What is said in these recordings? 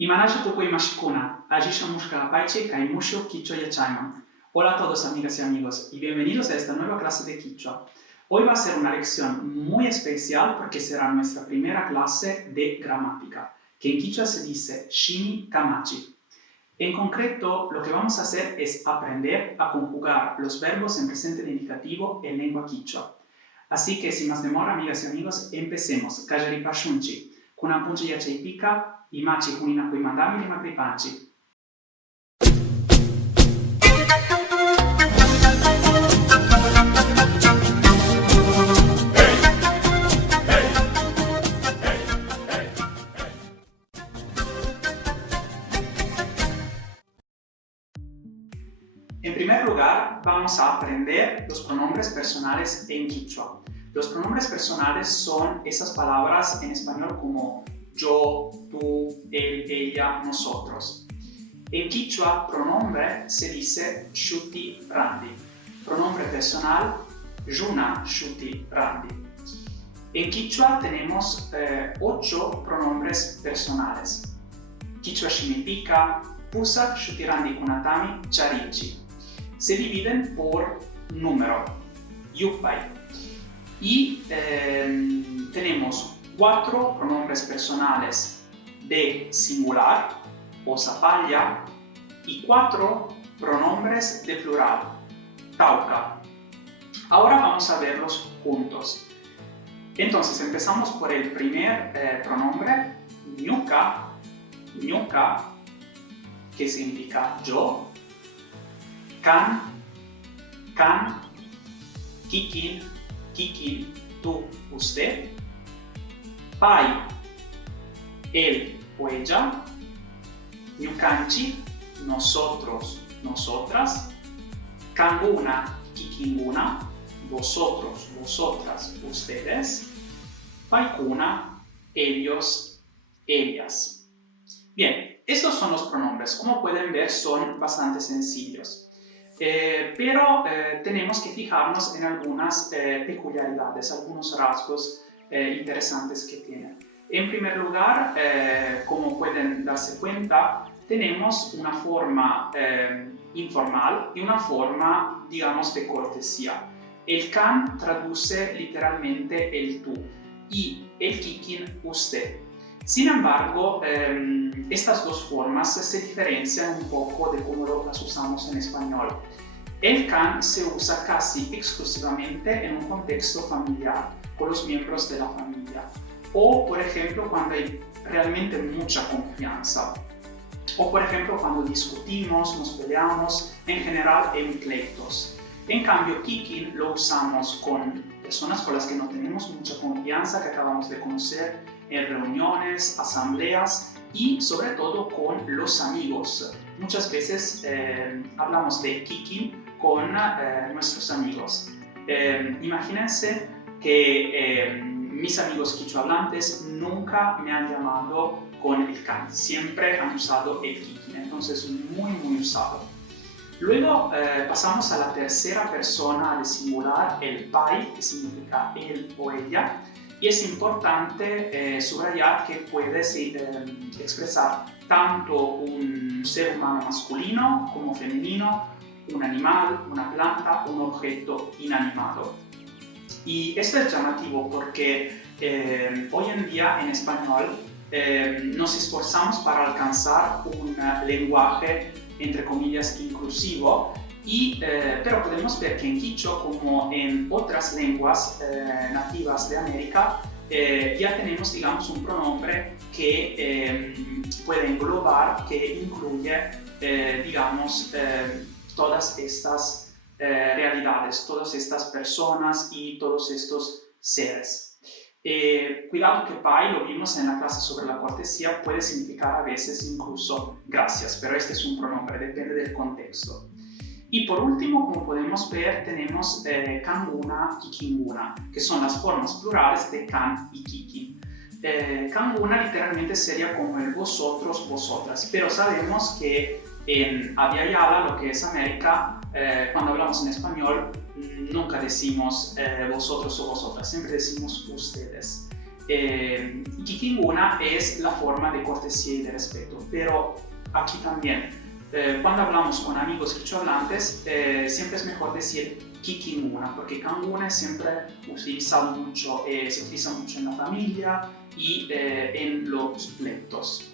Imanaja tuku imashikuna, Ajisha Mushka Apaichi, Kaimushu, Quichua y Achaiman. Hola a todos amigas y amigos y bienvenidos a esta nueva clase de Quichua. Hoy va a ser una lección muy especial porque será nuestra primera clase de gramática, que en Quichua se dice Shini Kamachi. En concreto, lo que vamos a hacer es aprender a conjugar los verbos en presente de indicativo en lengua quichua. Así que, sin más demora, amigas y amigos, empecemos. Kajari Pashunchi, Kunapunchi Yachaipika, Imachi Kunina Kuimandami Limakripanchi. En primer lugar, vamos a aprender los pronombres personales en quichua. Los pronombres personales son esas palabras en español como yo, tú, él, ella, nosotros. En quichua, pronombre se dice shuti randi. Pronombre personal, yuna shuti randi. En quichua tenemos 8 pronombres personales. Quichua shimipika, pusa shuti randi kunatami charichi. Se dividen por número, yupai. Y tenemos 4 pronombres personales de singular o sapalla y 4 pronombres de plural, tauca. Ahora vamos a verlos juntos. Entonces empezamos por el primer pronombre, ñuka, ñuka, que significa yo. Kan, kan, kikin, kikin, tú, usted. Pai, él o ella. Ñukanchi, nosotros, nosotras. Kanguna, kikinguna, vosotros, vosotras, ustedes. Paikuna, ellos, ellas. Bien, estos son los pronombres. Como pueden ver, son bastante sencillos. Pero tenemos que fijarnos en algunas peculiaridades, algunos rasgos interesantes que tienen. En primer lugar, como pueden darse cuenta, tenemos una forma informal y una forma, digamos, de cortesía. El kan traduce literalmente el tú y el kikin usted. Sin embargo, estas dos formas se diferencian un poco de cómo las usamos en español. El kan se usa casi exclusivamente en un contexto familiar, con los miembros de la familia. O, por ejemplo, cuando hay realmente mucha confianza. O, por ejemplo, cuando discutimos, nos peleamos, en general en pleitos. En cambio, kikin lo usamos con personas con las que no tenemos mucha confianza, que acabamos de conocer en reuniones, asambleas y sobre todo con los amigos. Muchas veces hablamos de kikin con nuestros amigos. Imagínense que mis amigos quichuahablantes nunca me han llamado con el kan, siempre han usado el kikin, entonces muy usado. Luego pasamos a la tercera persona de singular, el pai, que significa él o ella. Y es importante subrayar que puede expresar tanto un ser humano masculino como femenino, un animal, una planta, un objeto inanimado. Y esto es llamativo porque hoy en día en español nos esforzamos para alcanzar un lenguaje, entre comillas, inclusivo. Pero podemos ver que en quichua, como en otras lenguas nativas de América, ya tenemos, digamos, un pronombre que puede englobar, que incluye, digamos, todas estas realidades, todas estas personas y todos estos seres. Cuidado que pai, lo vimos en la clase sobre la cortesía, puede significar a veces incluso gracias, pero este es un pronombre, depende del contexto. Y por último, como podemos ver, tenemos kanguna y kikinguna, que son las formas plurales de kan y kikin. Kanguna literalmente sería como el vosotros, vosotras, pero sabemos que en Abya Yala, lo que es América, cuando hablamos en español, nunca decimos vosotros o vosotras, siempre decimos ustedes. Kikinguna es la forma de cortesía y de respeto, pero aquí también, cuando hablamos con amigos quichohablantes, siempre es mejor decir Kikinguna, porque Kanguna siempre utilizado mucho, se utiliza mucho en la familia y en los pleitos.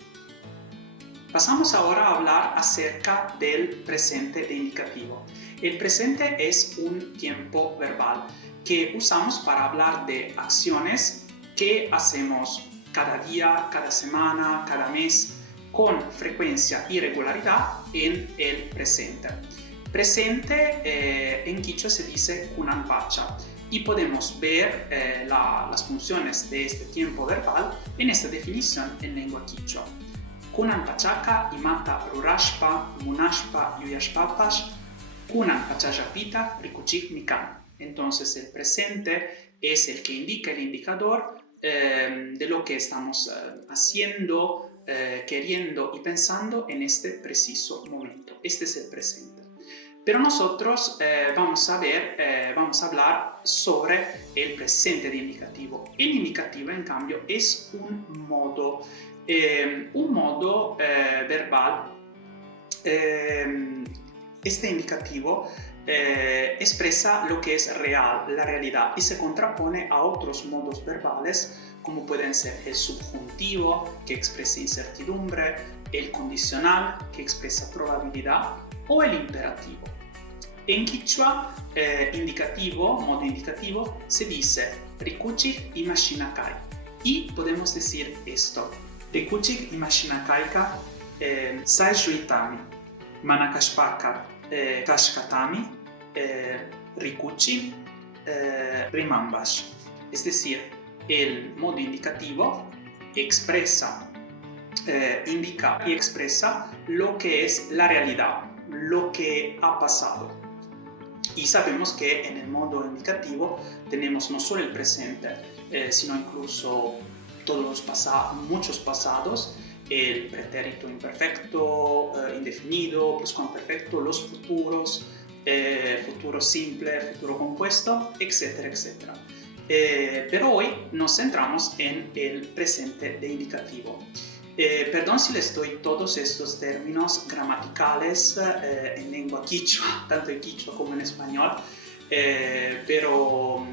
Pasamos ahora a hablar acerca del presente de indicativo. El presente es un tiempo verbal que usamos para hablar de acciones que hacemos cada día, cada semana, cada mes, con frecuencia y regularidad en el presente. Presente en quichua se dice kunanpacha y podemos ver las funciones de este tiempo verbal en esta definición en lengua quichua. Kunanpachaka imata rurashpa, munashpa, yuyashpapash, kunanpachayapita, rikuchik mikan. Entonces el presente es el que indica el indicador de lo que estamos haciendo, queriendo y pensando en este preciso momento. Este es el presente. Pero nosotros vamos a hablar sobre el presente de indicativo. El indicativo, en cambio, es un modo verbal. Este indicativo expresa lo que es real, la realidad, y se contrapone a otros modos verbales como pueden ser el subjuntivo, que expresa incertidumbre, el condicional, que expresa probabilidad, o el imperativo. En quichua, modo indicativo, se dice rikuchik imashinakai, y podemos decir esto: rikuchik imashinakai saishuitami, manakashpaka tashkatami, rikuchi rimambash. Es decir, el modo indicativo indica y expresa lo que es la realidad, lo que ha pasado. Y sabemos que en el modo indicativo tenemos no solo el presente, sino incluso muchos pasados, el pretérito imperfecto, indefinido, pluscuamperfecto, los futuros, futuro simple, futuro compuesto, etcétera, etcétera. Pero hoy nos centramos en el presente de indicativo. Perdón si les doy todos estos términos gramaticales en lengua quichua, tanto en quichua como en español, pero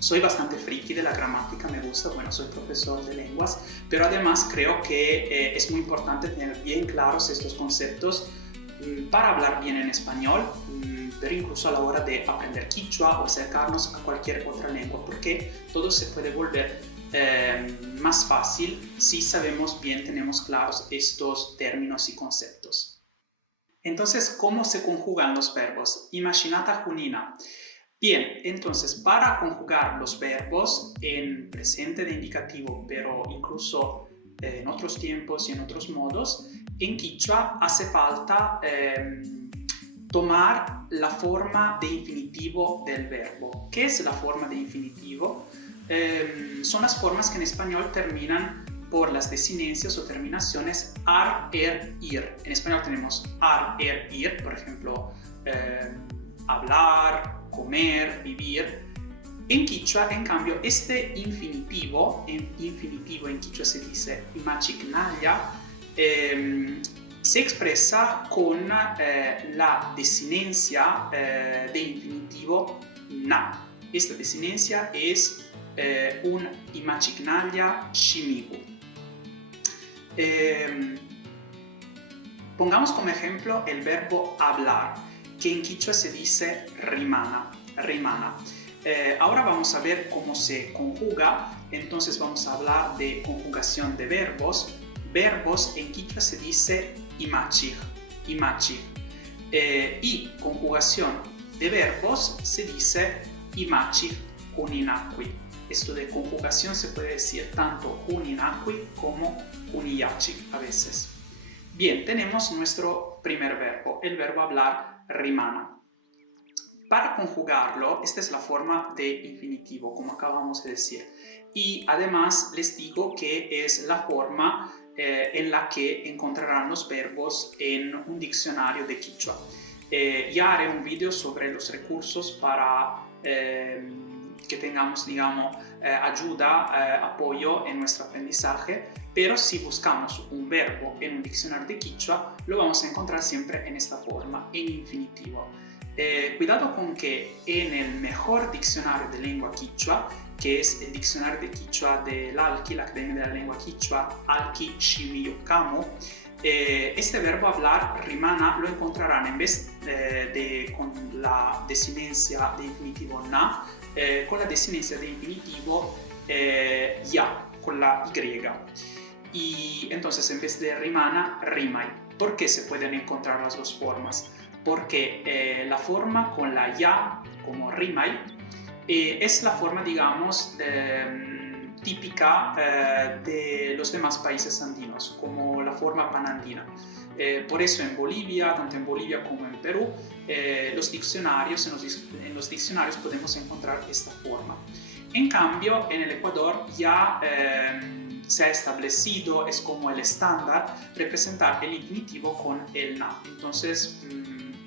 soy bastante friki de la gramática, me gusta, bueno, soy profesor de lenguas, pero además creo que es muy importante tener bien claros estos conceptos para hablar bien en español, pero incluso a la hora de aprender quichua o acercarnos a cualquier otra lengua, porque todo se puede volver más fácil si sabemos bien, tenemos claros estos términos y conceptos. Entonces, ¿cómo se conjugan los verbos? Imaginata junina. Bien, entonces para conjugar los verbos en presente de indicativo, pero incluso en otros tiempos y en otros modos, en quichua hace falta tomar la forma de infinitivo del verbo. ¿Qué es la forma de infinitivo? Son las formas que en español terminan por las desinencias o terminaciones ar, er, ir. En español tenemos ar, er, ir, por ejemplo, hablar, comer, vivir. En quichua, en cambio, este infinitivo en quichua se dice imachiknaya, se expresa con la desinencia de infinitivo na. Esta desinencia es un imachiknaya shimigu. Pongamos como ejemplo el verbo hablar, que en quichua se dice rimana. Ahora vamos a ver cómo se conjuga. Entonces vamos a hablar de conjugación de verbos. Verbos en quichua se dice imachig. Y conjugación de verbos se dice imachig juninakui. Esto de conjugación se puede decir tanto juninakui como juniyachig a veces. Bien, tenemos nuestro primer verbo, el verbo hablar, rimana. Para conjugarlo, esta es la forma de infinitivo, como acabamos de decir. Y además les digo que es la forma en la que encontrarán los verbos en un diccionario de quichua. Ya haré un vídeo sobre los recursos para que tengamos, digamos, ayuda, apoyo en nuestro aprendizaje, pero si buscamos un verbo en un diccionario de Quichua, lo vamos a encontrar siempre en esta forma, en infinitivo. Cuidado con que en el mejor diccionario de lengua quichua, que es el diccionario de Quichua del ALQUI, la Academia de la Lengua Quichua, ALQUI Xiuyocamu, este verbo hablar, rimana, lo encontrarán en vez de con la desinencia de infinitivo na, con la desinencia de infinitivo ya, con la y. Y entonces en vez de rimana, rimai. ¿Por qué se pueden encontrar las dos formas? Porque la forma con la ya, como rimai, es la forma, digamos, típica de los demás países andinos, como la forma panandina. Por eso en Bolivia, tanto en Bolivia como en Perú, en los diccionarios podemos encontrar esta forma. En cambio, en el Ecuador ya se ha establecido, es como el estándar, representar el infinitivo con el na. Entonces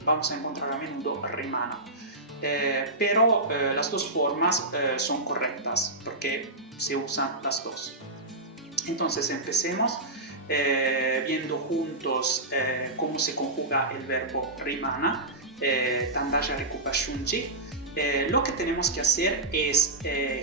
vamos a encontrar a menudo rimana. Pero las dos formas son correctas porque se usan las dos. Entonces empecemos viendo juntos cómo se conjuga el verbo rimana, tandaya recupashunchi. Lo que tenemos que hacer es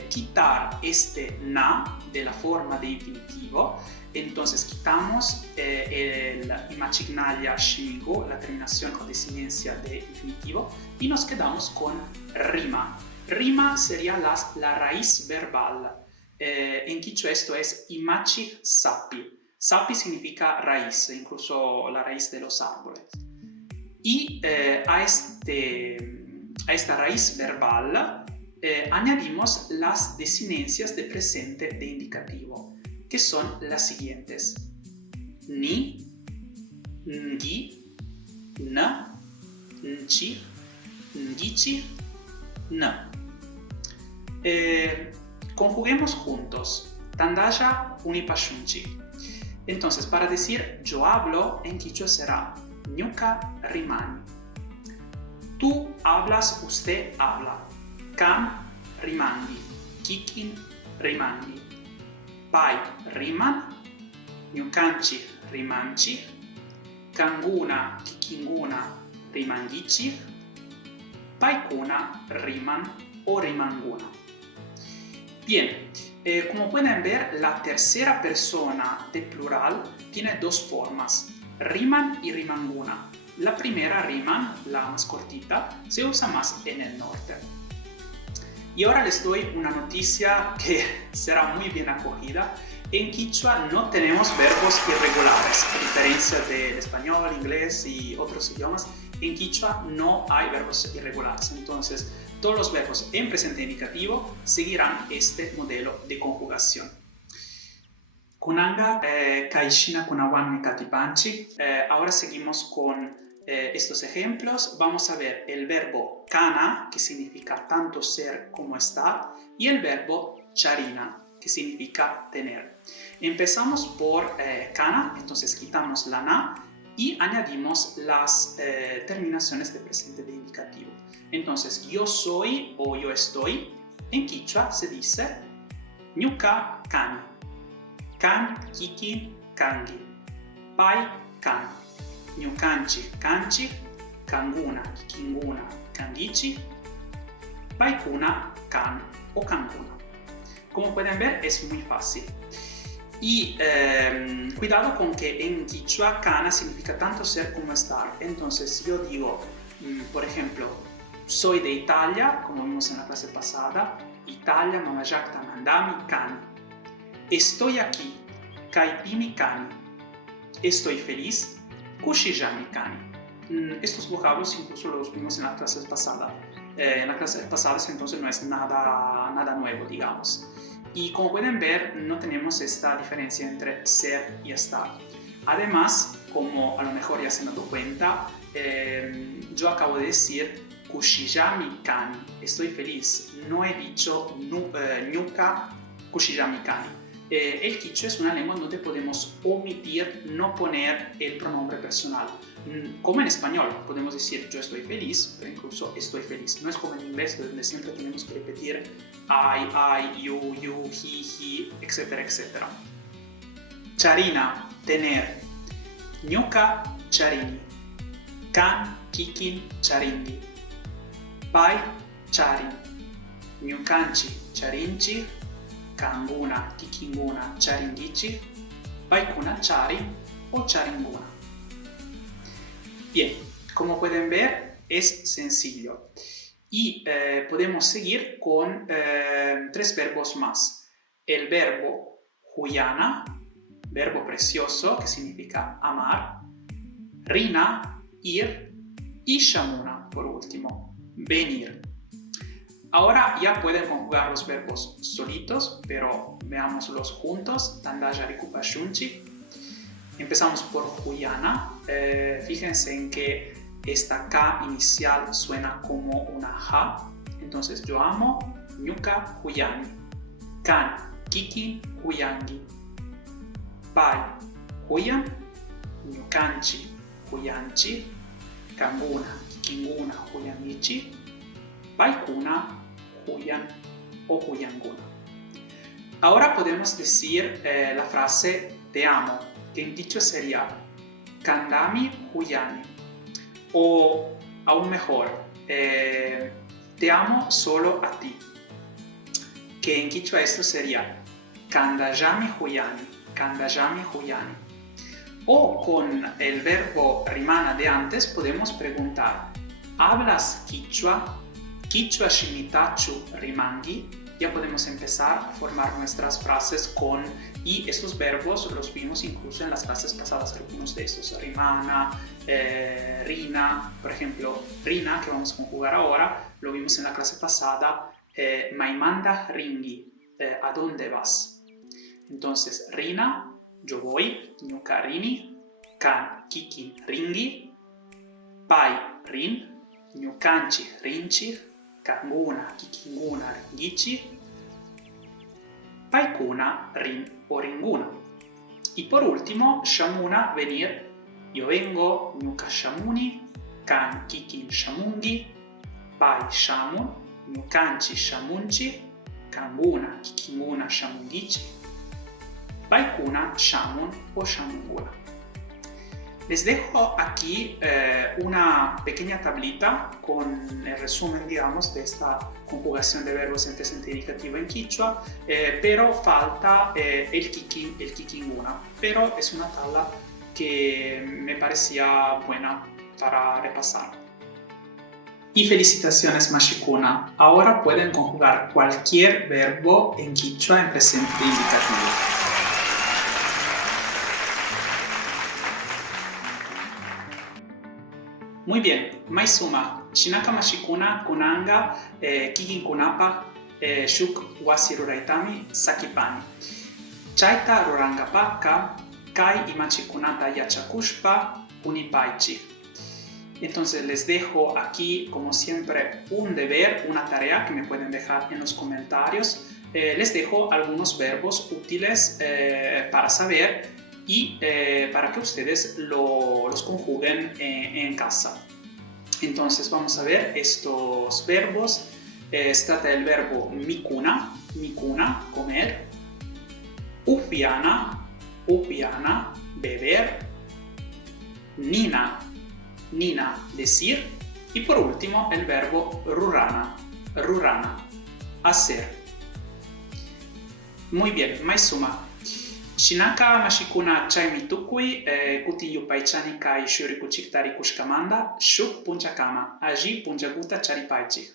quitar este na de la forma de infinitivo. Entonces quitamos el imachignalia shimigo, la terminación o desinencia de infinitivo, y nos quedamos con rima. Rima sería la raíz verbal. En quichua esto es imachig sapi. Sapi significa raíz, incluso la raíz de los árboles. Y a esta raíz verbal añadimos las desinencias de presente de indicativo, que son las siguientes: ni, ngi, na, nchi, ngichi, na. Conjuguemos juntos. Tandaya unipashunchi. Entonces, para decir yo hablo, en quichua será ñuka rimani. Tú hablas, usted habla. Kan rimandi. Kikin rimandi. Pai riman. Ñukanchi rimanchi. Kanguna kikinguna rimangichi. Paikuna riman o rimanguna. Bien, como pueden ver, la tercera persona de plural tiene dos formas, riman y rimanguna. La primera, riman, la más cortita, se usa más en el norte. Y ahora les doy una noticia que será muy bien acogida. En quichua no tenemos verbos irregulares, a diferencia del español, inglés y otros idiomas. En quichua no hay verbos irregulares, entonces todos los verbos en presente indicativo seguirán este modelo de conjugación. Kunanga kaishina kunawan mikatipanchi. Ahora seguimos con estos ejemplos. Vamos a ver el verbo kana, que significa tanto ser como estar, y el verbo charina, que significa tener. Empezamos por kana, entonces quitamos la na y añadimos las terminaciones de presente de indicativo. Entonces, yo soy o yo estoy, en quichua se dice ñuka kani, kan kiki kangi, pai kan, ñukanchi kanchi, kanguna kikinguna kangichi, paikuna kan o kanguna. Como pueden ver, es muy fácil. Y cuidado con que en quichua kana significa tanto ser como estar. Entonces, si yo digo, por ejemplo, soy de Italia, como vimos en la clase pasada, Italia mamajakta mandami kani. Estoy aquí, kaipimi kani. Estoy feliz, kushijami kani. Estos vocablos incluso los vimos en las clases pasadas. En las clases pasadas entonces no es nada nuevo, digamos. Y como pueden ver, no tenemos esta diferencia entre ser y estar. Además, como a lo mejor ya se han dado cuenta, yo acabo de decir kushijami kani, estoy feliz. No he dicho ñuka kushijami kani. el quichua es una lengua donde podemos omitir, no poner el pronombre personal. Como en español, podemos decir yo estoy feliz, pero incluso estoy feliz. No es como en inglés, donde siempre tenemos que repetir I, you, he, etcétera, etcétera. Charina, tener. Ñuka, charini. Kan, kikin, charindi. Pai, charin. Ñukanchi, charinchi. Kanguna, kikinguna, charingichi. Paikuna, charin o charinguna. Bien, como pueden ver, es sencillo. Y podemos seguir con 3 verbos más. El verbo huyana, verbo precioso, que significa amar. Rina, ir. Y shamuna, por último, venir. Ahora ya pueden conjugar los verbos solitos, pero veámoslos juntos. Tandaya rikupa shunchi. Empezamos por huyana. Fíjense en que esta K inicial suena como una J. Entonces yo amo, ñuka huyani. Kan, kiki, huyangi. Pai, huyan. Ñukanchi, huyanchi. Kanguna, kikinguna, huyangichi. Paikuna, huyan o huyanguna. Ahora podemos decir la frase te amo, que en quichua sería kandami huyani. O aún mejor, te amo solo a ti, que en quichua esto sería kandayami huyani, kandayami huyani. O con el verbo rimana de antes podemos preguntar, ¿hablas quichua? Quichua shimitachu rimangi. Ya podemos empezar a formar nuestras frases con, y estos verbos los vimos incluso en las clases pasadas, algunos de estos, rimana, rina, por ejemplo, rina, que vamos a conjugar ahora, lo vimos en la clase pasada, maimanda ringi, ¿a dónde vas? Entonces, rina, yo voy, ñuka rini, kan kikin ringi, pai rin, ñukanchi rinchi, kanguna, kikinguna, ringichi, paikuna, rin o ringuna. Y por último, shamuna, venir. Yo vengo, ñuka shamuni, kan kikin shamungi, pai shamun, ñukanchi shamunchi, kanguna, kikinguna, shamungichi, paikuna, shamun o shamunguna. Les dejo aquí una pequeña tablita con el resumen, digamos, de esta conjugación de verbos en presente indicativo en quichua, pero falta el kikinguna, pero es una tabla que me parecía buena para repasar. Y felicitaciones, Mashikuna. Ahora pueden conjugar cualquier verbo en quichua en presente indicativo. Muy bien, maisuma, shinaka mashikuna kunanga kikin kunapa shuk wasi ruraitami sakipani. Chaita rurangapaka kai imachikunata yachakushpa unipaichi. Entonces les dejo aquí, como siempre, un deber, una tarea que me pueden dejar en los comentarios. Les dejo algunos verbos útiles para saber y para que ustedes los conjuguen en casa. Entonces vamos a ver estos verbos. Se trata del verbo mikuna, mikuna, comer, upiana, upiana, beber, nina, nina, decir, y por último el verbo rurana, rurana, hacer. Muy bien, maisuma. Shinaka mashikuna chaymi tukui, kuti yupaichani kai shurikuchiktari kushkamanda, shuk punchakama, allí punchaguta charipaichi.